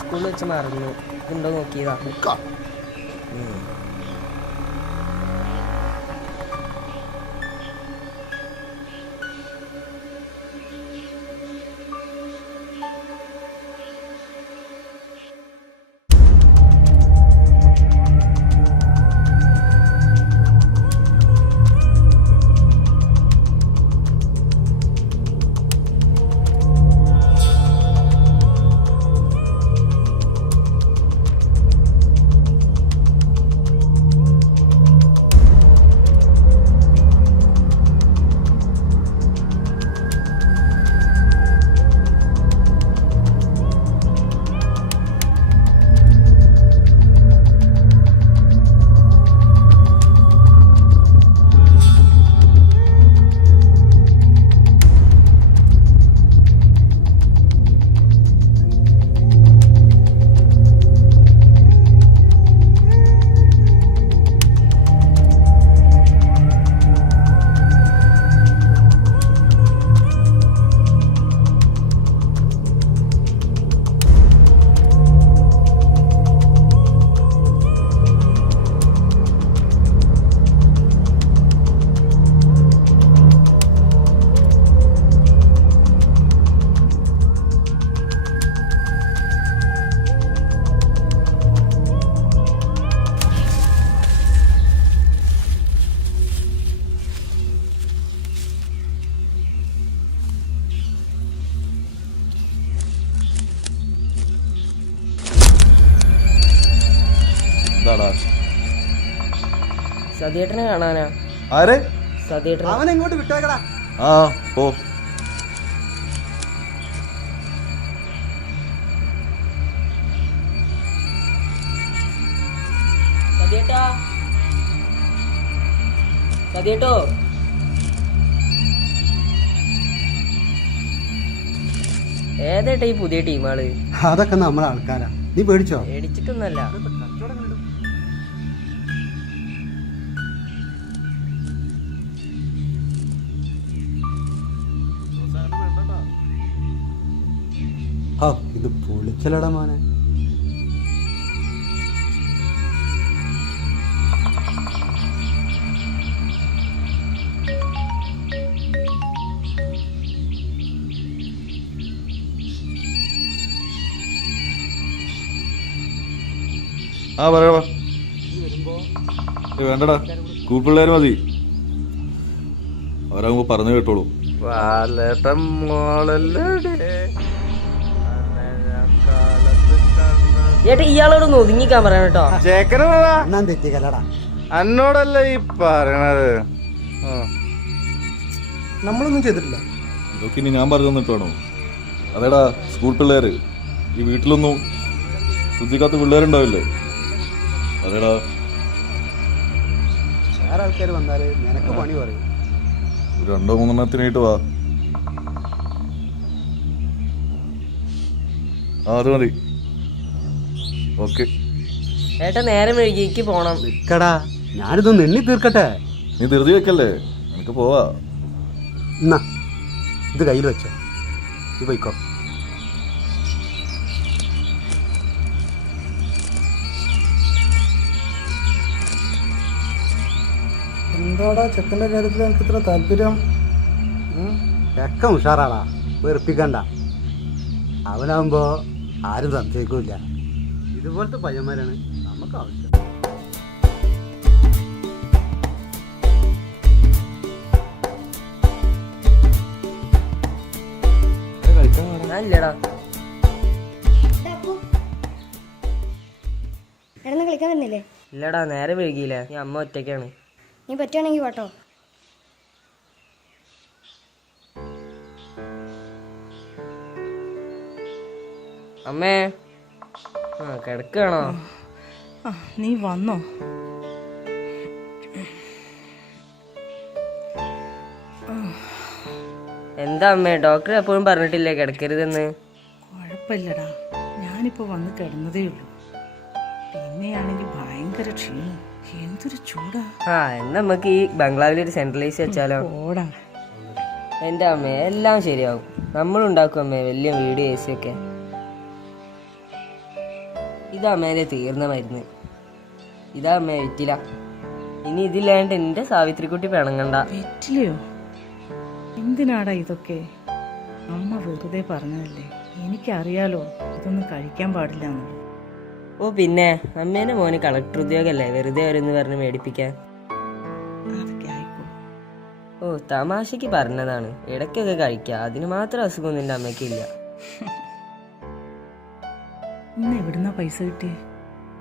സ്കൂളിൽ വെച്ച് മറന്നു. ഉണ്ടോ നോക്കിയതാ. സതിയേട്ടനെ കാണാനാ. ആരെ? സതിയേട്ടൻ. അവനെ ഇങ്ങോട്ട് വിട്ടേക്കടാ. ആ ഓ സതിയേട്ടാ, സതിയേട്ടോ. ഏതേട്ടാ ഈ പുതിയ ടീമാള്? അതൊക്കെ നമ്മളെ ആൾക്കാരാ. നീ പേടിച്ചോ? പേടിച്ചിട്ടൊന്നല്ല. ഇത് പൊളിച്ചലടാ മോനെ. ആ പറയടാ. വേണ്ടടാ, സ്കൂൾ പിള്ളേർ മതി. അവരാകുമ്പോ പറഞ്ഞു കേട്ടോളൂ. ചേട്ടാ ഇയാളോടൊന്ന് ഒതുങ്ങിക്കാൻ പറയാം കേട്ടോ. തെറ്റിക്കല്ലടാ. എന്നോടല്ല ഈ പറയണത്. നമ്മളൊന്നും ചെയ്തിട്ടില്ല. ഇതൊക്കെ ഇനി ഞാൻ പറഞ്ഞു തന്നിട്ടാണോ? അതേടാ, സ്കൂൾ പിള്ളേര് ഈ വീട്ടിലൊന്നും ശ്രദ്ധിക്കാത്ത പിള്ളേരുണ്ടാവില്ലേ? അതേടാ, വേറെ ആൾക്കാർ വന്നാല് നിനക്ക് പണി പറയും. 2-3 വാ. ആ അത് മതി. ഓക്കെ. ഏട്ടാ നേരം വൈകിക്ക് പോണം. നിക്കടാ, ഞാനിതൊന്ന് എണ്ണി തീർക്കട്ടെ. നീ ധൃതി വെക്കല്ലേ, എനിക്ക് പോവാ. എന്നാ ഇത് കയ്യിൽ വെച്ചോ, ഇത് പോയിക്കോ. എന്താടാ ചെക്കൻ്റെ കാര്യത്തിൽ എനിക്ക് ഇത്ര താല്പര്യം? ചെക്കൻ ഉഷാറാടാ, വെറുപ്പിക്കണ്ട. അവനാകുമ്പോ ആരും സംശയിക്കൂല. ഇതുപോലത്തെ പയ്യന്മാരാണ് നമുക്ക് ആവശ്യം. ഇല്ലടാ, കളിക്കാൻ വരുന്നില്ലേ? ഇല്ലടാ നേരം വൈകിയില്ലേ, ഈ അമ്മ ഒറ്റയ്ക്കാണ്. നീ പറ്റുവാണെങ്കിൽ കേട്ടോ. അമ്മേ, കിടക്കുകയാണോ? നീ വന്നോ? എന്താ അമ്മേ, ഡോക്ടർ എപ്പോഴും പറഞ്ഞിട്ടില്ലേ കിടക്കരുതെന്ന്? കുഴപ്പമില്ലടാ, ഞാനിപ്പോ വന്ന് കിടന്നതേ ഉള്ളൂ. പിന്നെയാണെങ്കിൽ ഭയങ്കര ക്ഷീണം, എന്തൊരു ചൂടാ. എന്നാ നമുക്ക് ഈ ബംഗ്ലാവിലൊരു സെൻട്രലൈസ് വെച്ചാലോ? ഓടാ. എൻ്റെ അമ്മേ, എല്ലാം ശരിയാവും. നമ്മളുണ്ടാക്കും അമ്മേ വലിയ വീട് AC ഒക്കെ. ഇതാ അമ്മേനെ തീർന്ന മരുന്ന്. ഇതാ അമ്മ വെറ്റില. ഇനി ഇതില്ലാണ്ട് എൻ്റെ സാവിത്രിക്കുട്ടി പിണങ്ങണ്ട. വെറ്റിലയോ? എന്തിനാടാ ഇതൊക്കെ? അമ്മ വെറുതെ പറഞ്ഞതല്ലേ. എനിക്കറിയാലോ ഇതൊന്നും കഴിക്കാൻ പാടില്ല എന്നുള്ളത്. ഓ പിന്നെ അമ്മേനെ മോന് കളക്ടർ ഉദ്യോഗമല്ലേ, വെറുതെ ഓരോന്ന് പറഞ്ഞ് മേടിപ്പിക്കാൻ. അതൊക്കെ ആയിക്കോ. ഓ തമാശക്ക് പറഞ്ഞതാണ്. ഇടയ്ക്കൊക്കെ കഴിക്കുക, അതിന് മാത്രം അസുഖമൊന്നും എൻ്റെ അമ്മയ്ക്കില്ല. ഇന്ന് എവിടുന്നാ പൈസ കിട്ടിയേ?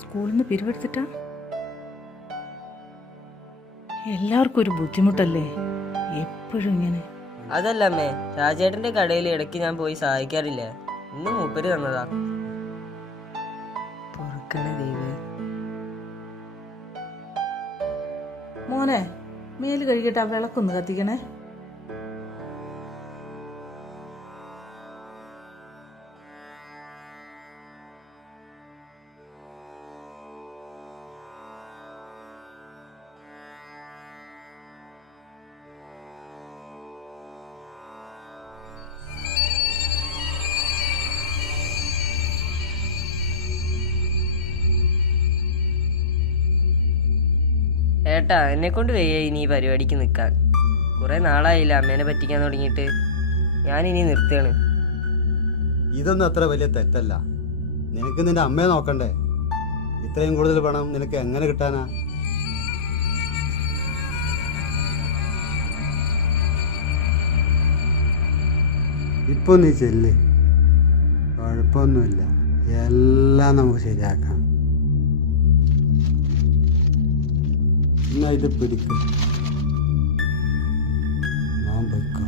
സ്കൂളിൽ നിന്ന് പിരിവെടുത്തിട്ടാ? എല്ലാവർക്കും ഒരു ബുദ്ധിമുട്ടല്ലേ എപ്പോഴും ഇങ്ങനെ. അതല്ല അമ്മേ, രാജേട്ടന്റെ കടയിൽ ഇടയ്ക്ക് ഞാൻ പോയി സഹായിക്കാറില്ല. ഇന്ന് മൂപ്പര് തന്നതാ. പൊറുക്കണേ ദൈവേ. മോനെ, മേല് കഴുകിയിട്ട് ആ വിളക്കൊന്ന് കത്തിക്കണേ. ഏട്ടാ, എന്നെ കൊണ്ട് വയ്യ ഇനി ഈ പരിപാടിക്ക് നിൽക്കാൻ. കുറെ നാളായില്ല അമ്മേനെ പറ്റിക്കാൻ തുടങ്ങിയിട്ട്. ഞാനിനി നിർത്തുകയാണ്. ഇതൊന്നും അത്ര വലിയ തെറ്റല്ല. നിനക്ക് നിന്റെ അമ്മയെ നോക്കണ്ടേ? ഇത്രയും കൂടുതൽ പണം നിനക്ക് എങ്ങനെ കിട്ടാനാ? ഇപ്പൊ നീ ചെല്ല്, കുഴപ്പമൊന്നുമില്ല, എല്ലാം നമുക്ക് ശരിയാക്കാം. എന്നാ ഇത് പിടിക്കും, ഞാൻ വെക്കാം.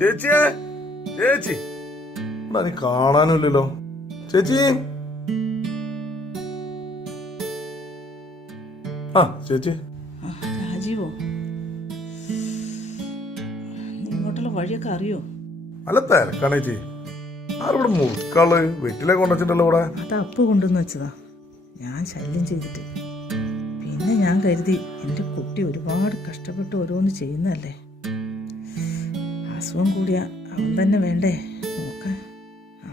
ചേച്ചിയെ, ചേച്ചി നീ കാണാനില്ലല്ലോ. ചേച്ചി, ആ ചേച്ചി. രാജീവോ, ഇങ്ങോട്ടുള്ള വഴിയൊക്കെ അറിയോ? അല്ല തിരക്കാണ് ചേച്ചി. ആരോട് മുറുക്കാള് വെറ്റിലെ കൊണ്ടുവച്ചിട്ടല്ലോ ഇവിടെ. അത് അപ്പ് കൊണ്ടുവന്ന് വെച്ചതാ, ഞാൻ ശല്യം ചെയ്തിട്ട്. പിന്നെ ഞാൻ കരുതി എൻ്റെ കുട്ടി ഒരുപാട് കഷ്ടപ്പെട്ട് ഓരോന്ന് ചെയ്യുന്നതല്ലേ, അസുഖം കൂടിയ അവൻ തന്നെ വേണ്ടേ നോക്കാൻ.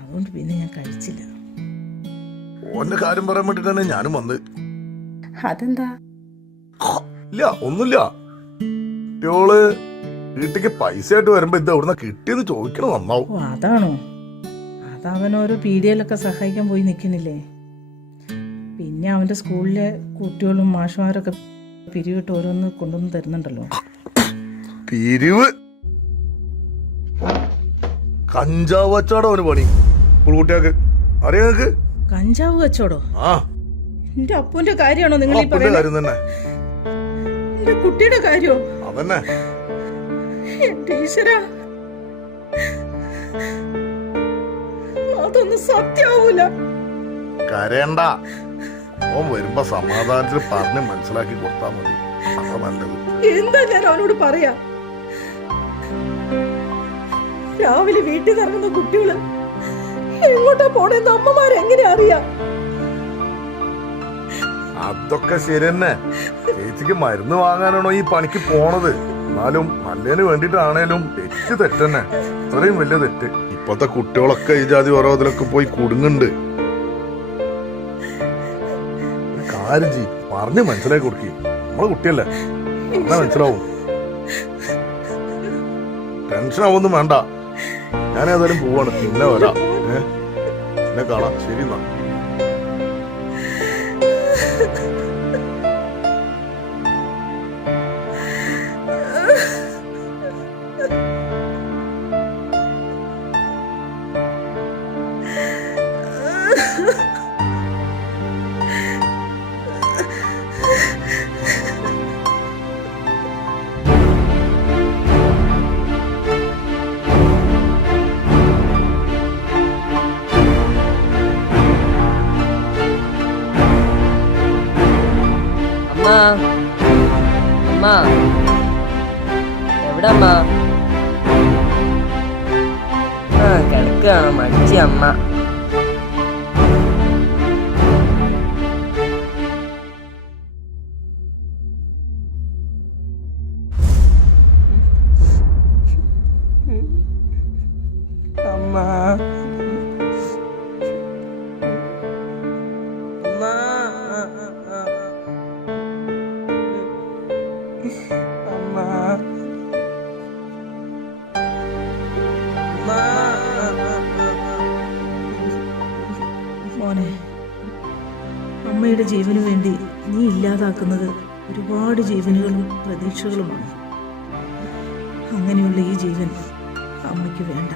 അതുകൊണ്ട് പിന്നെ ഞാൻ കഴിച്ചില്ല. ഓന്റെ കാര്യം പറയാൻ വേണ്ടിട്ടാണ് ഞാനും വന്ന്. അതെന്താ? ഇല്ല, ഒന്നുമില്ല. കുട്ടിയോള് വീട്ടിക്ക് പൈസ ആയിട്ട് വരുമ്പോ ഇത് എവിടുന്ന കിട്ടിയെന്ന് ചോദിക്കണം, നന്നാവും. ഓ അതാണോ? അതവൻ ഓരോ പീഡിയയിലൊക്കെ സഹായിക്കാൻ പോയി നിൽക്കുന്നില്ലേ. പിന്നെ അവൻ്റെ സ്കൂളിലെ കുട്ടികളും മാഷുമാരൊക്കെ പിരിവിട്ട് ഓരോന്ന് കൊണ്ടുവന്ന് തരുന്നുണ്ടല്ലോ. പിരിവ്? കഞ്ചാവ് കച്ചവടം അവന് പണി. കുട്ടിയാക്ക് അറിയാ നിങ്ങക്ക്? കഞ്ചാവ് കച്ചവടോ? ആ, എന്റെ അപ്പൂന്റെ കാര്യമാണോ നിങ്ങൾ ഈ അപ്പന്റെ കാര്യം തന്നെ. എന്റെ കുട്ടിയുടെ കാര്യോ? അതന്നെ. എന്റെ ഈശ്വരാ, അതൊന്നും സത്യാവൂല. കരയണ്ട, ഓൻ വരുമ്പോ സമാധാനത്തിൽ പറഞ്ഞ് മനസ്സിലാക്കി കൊടുത്താ മതി. അതാ നല്ലത്. എന്താ ഞാൻ അവനോട് പറയാ? രാവിലെ വീട്ടിൽ നിന്ന് ഇറങ്ങുന്ന കുട്ടികള് എങ്ങോട്ടാ പോണെന്ന് അമ്മമാരെങ്ങനെ അറിയാം? അതൊക്കെ ശരി തന്നെ. ചേച്ചിക്ക് മരുന്ന് വാങ്ങാനാണോ ഈ പണിക്ക് പോണത്? എന്നാലും നല്ലതിന് വേണ്ടിട്ടാണേലും തെറ്റ് തെറ്റന്നെ, അത്രയും വലിയ തെറ്റ്. ഇപ്പത്തെ കുട്ടികളൊക്കെ ഈ ജാതി ഓരോ ഇതിലൊക്കെ പോയി കുടുങ്ങുന്നുണ്ട്. കാര്യം ചെയ്, പറഞ്ഞ് മനസ്സിലാക്കി കൊടുക്കി. നമ്മളെ കുട്ടിയല്ലേ, എന്നാ മനസ്സിലാവും. ടെൻഷൻ ആവൊന്നും വേണ്ട. ഞാൻ ഏതായാലും പോവാണ്, പിന്നെ വരാം. പിന്നെ കാണാം. ശരി എന്നാ. അമ്മ, എവിടെ അമ്മ? നിൽക്കുകയാണോ മടിച്ചി അമ്മ. അമ്മ മോനെ, അമ്മയുടെ ജീവന് വേണ്ടി നീ ഇല്ലാതാക്കുന്നത് ഒരുപാട് ജീവനുകളും പ്രതീക്ഷകളുമാണ്. അങ്ങനെയുള്ള ഈ ജീവൻ അമ്മയ്ക്ക് വേണ്ട.